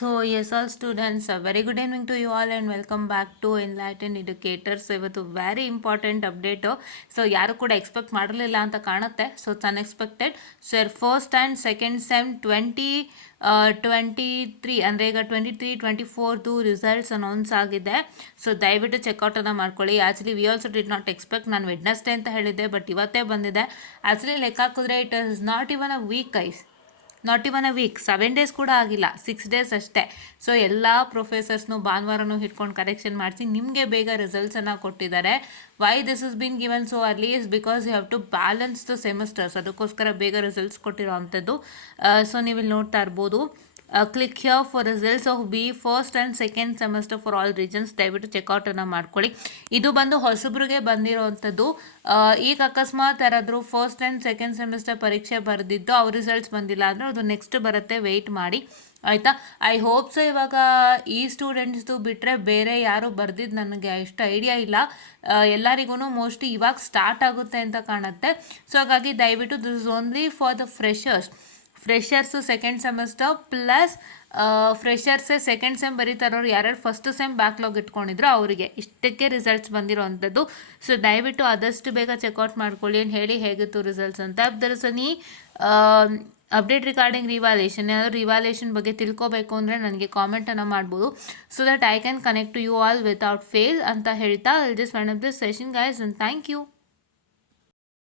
So, yes, all students, a very good evening to you all and welcome back to Enlightened Educators. So, ಇವತ್ತು very important update. So ಯಾರು ಕೂಡ expect ಮಾಡಿರಲಿಲ್ಲ ಅಂತ ಕಾಣುತ್ತೆ. So it's unexpected. So first and second sem 2023 ಅಂದರೆ ಈಗ 23-24 results announce ಆಗಿದೆ. So ದಯವಿಟ್ಟು ಚೆಕ್ಔಟನ್ನು ಮಾಡ್ಕೊಳ್ಳಿ. Actually we also did not expect, ನಾನು ವೆಡ್ನೆಸ್ಡೇ ಅಂತ ಹೇಳಿದ್ದೆ, ಬಟ್ ಇವತ್ತೇ ಬಂದಿದೆ. ಆ್ಯಕ್ಚುಲಿ ಲೆಕ್ಕ ಹಾಕಿದ್ರೆ it is not even a week ice, not even a week, 7 days ಕೂಡ ಆಗಿಲ್ಲ, 6 ಡೇಸ್ ಅಷ್ಟೇ. ಸೊ ಎಲ್ಲ ಪ್ರೊಫೆಸರ್ಸ್ನು ಭಾನುವಾರನೂ ಹಿಡ್ಕೊಂಡು ಕರೆಕ್ಷನ್ ಮಾಡಿಸಿ ನಿಮಗೆ ಬೇಗ ರಿಸಲ್ಟ್ಸನ್ನು ಕೊಟ್ಟಿದ್ದಾರೆ. Why this is been given so early is because you have to balance the semesters, ಅದಕ್ಕೋಸ್ಕರ ಬೇಗ ರಿಸಲ್ಟ್ಸ್ ಕೊಟ್ಟಿರೋ ಅಂಥದ್ದು. ಸೊ ನೀವು ಇಲ್ಲಿ ನೋಡ್ತಾ ಇರ್ಬೋದು, click here for results of B first and second semester for all regions. ದಯವಿಟ್ಟು ಚೆಕ್ಔಟನ್ನು ಮಾಡ್ಕೊಳ್ಳಿ. ಇದು ಬಂದು ಹೊಸಬ್ರಿಗೆ ಬಂದಿರೋವಂಥದ್ದು. ಈಗ ಅಕಸ್ಮಾತ್ ಯಾರಾದರೂ ಫಸ್ಟ್ ಆ್ಯಂಡ್ ಸೆಕೆಂಡ್ ಸೆಮಿಸ್ಟರ್ ಪರೀಕ್ಷೆ ಬರೆದಿದ್ದು ಅವ್ರ ರಿಸಲ್ಟ್ಸ್ ಬಂದಿಲ್ಲ ಅಂದರೆ ಅದು ನೆಕ್ಸ್ಟ್ ಬರುತ್ತೆ, ವೆಯ್ಟ್ ಮಾಡಿ ಆಯಿತಾ. ಐ ಹೋಪ್ ಸೊ ಇವಾಗ ಈ ಸ್ಟೂಡೆಂಟ್ಸ್ದು ಬಿಟ್ಟರೆ ಬೇರೆ ಯಾರು ಬರೆದಿದ್ದು ನನಗೆ ಅಷ್ಟು ಐಡಿಯಾ ಇಲ್ಲ. ಎಲ್ಲರಿಗೂ ಮೋಸ್ಟ್ಲಿ ಇವಾಗ ಸ್ಟಾರ್ಟ್ ಆಗುತ್ತೆ ಅಂತ ಕಾಣುತ್ತೆ. ಸೊ ಹಾಗಾಗಿ ದಯವಿಟ್ಟು this is only for the freshers second semester plus ಫ್ರೆಷರ್ಸೇ ಸೆಕೆಂಡ್ ಸೆಮ್ ಬರೀತಾರೋರು ಯಾರ್ಯಾರು ಫಸ್ಟ್ ಸೆಮ್ ಬ್ಯಾಕ್ಲಾಗ್ ಇಟ್ಕೊಂಡಿದ್ರು ಅವರಿಗೆ ಇಷ್ಟಕ್ಕೆ ರಿಸಲ್ಟ್ಸ್ ಬಂದಿರೋ ಅಂಥದ್ದು. ಸೊ ದಯವಿಟ್ಟು ಆದಷ್ಟು ಬೇಗ ಚೆಕ್ಔಟ್ ಮಾಡ್ಕೊಳ್ಳಿ ಅಂತ ಹೇಳಿ ಹೇಗಿತ್ತು ರಿಸಲ್ಟ್ಸ್ ಅಂತ. There is any update regarding revaluation, ಏನಾದರೂ ರಿವ್ಯಾಲ್ಯೂಯೇಷನ್ ಬಗ್ಗೆ ತಿಳ್ಕೊಬೇಕು ಅಂದರೆ ನನಗೆ ಕಾಮೆಂಟನ್ನು ಮಾಡ್ಬೋದು. So that I can connect to you all without fail ಅಂತ ಹೇಳ್ತಾ I just wind up this session guys, and thank you.